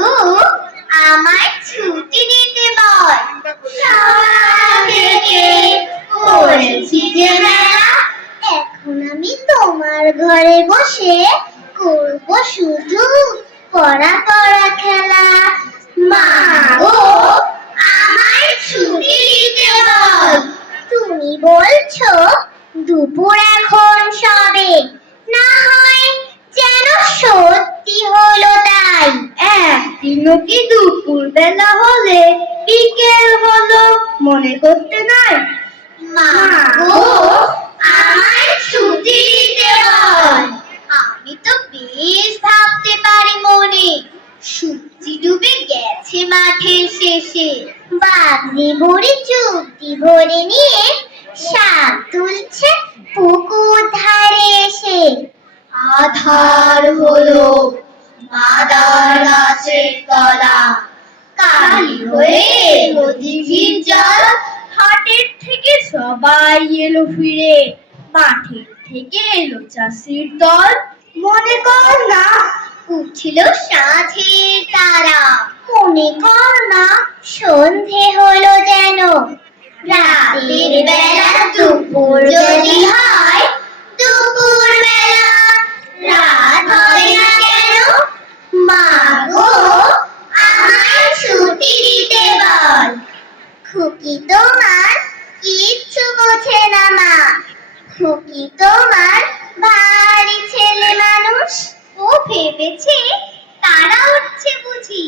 গো, আমায় ছুটি দিতে বল। সকাল থেকে করেছি যে মেলা, এখন আমি তোমার ঘরে বসে করব শুধু পড়া পড়া খেলা। মা গো, আমায় ছুটি দিতে বল। তুমি বলছো দুপুর এখন সবে, না হয় যেন সত্যি হলো তাই। একদিনও কি দুপুর বেলা হলে বিকেল হলো মনে করতে নাই? মা গো, আমায় ছুটি দিতে বল। আমি তো বেশ ভাবতে পারি মনে, সূর্যি ডুবে গেছে মাঠের শেষে। বাগদি বুড়ি চুক্তি ভরে নিয়ে শাক তুলছে পুকুর ধারে এসে। আধার হলো মাদার গাছের তলা, কালি হয়ে এলো দিঘির জল। হাটের থেকে সবাই এলো ফিরে, মাঠের থেকে এলো চাষির দল। মনে কর না উঠল সাঁঝের তারা, মনে কর না সন্ধে হলো যেন। রাতের বেলা দুপুর যদি হয়, দুপুর বেলা রাত হবে না কেন? মা গো, আমায় ছুটি দিতে বল। খুকি তোমার কিচ্ছু বোঝে না মা, খুকি তোমার ভারী ছেলে মানুষ। ও ভেবেছে তারা উঠছে বুঝি,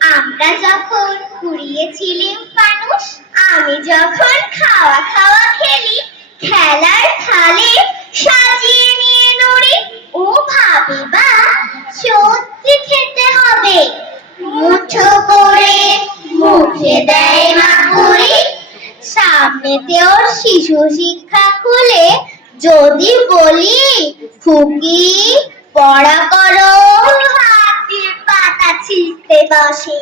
আমরা যখন কুড়িয়েছিলাম ফানুস। আমি যখন খাওয়া খাওয়া খেলি, খেলার থালে সাজিয়ে নিয়ে নড়ি। ও ভাবে বা সত্যি খেতে হবে, মুঠো করে মুখে দেয় মা করি। সামনেতে ওর শিশু শিক্ষা খুলে যদি বলি খুকি পড়া করো, হাতে পাতা ছিঁড়তে বসে।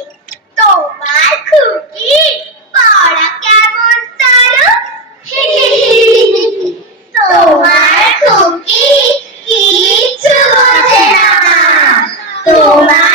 তোমার খুকি পড়া কেমন তারো? তোমার খুকি কিচ্ছু বোঝে না, তোমার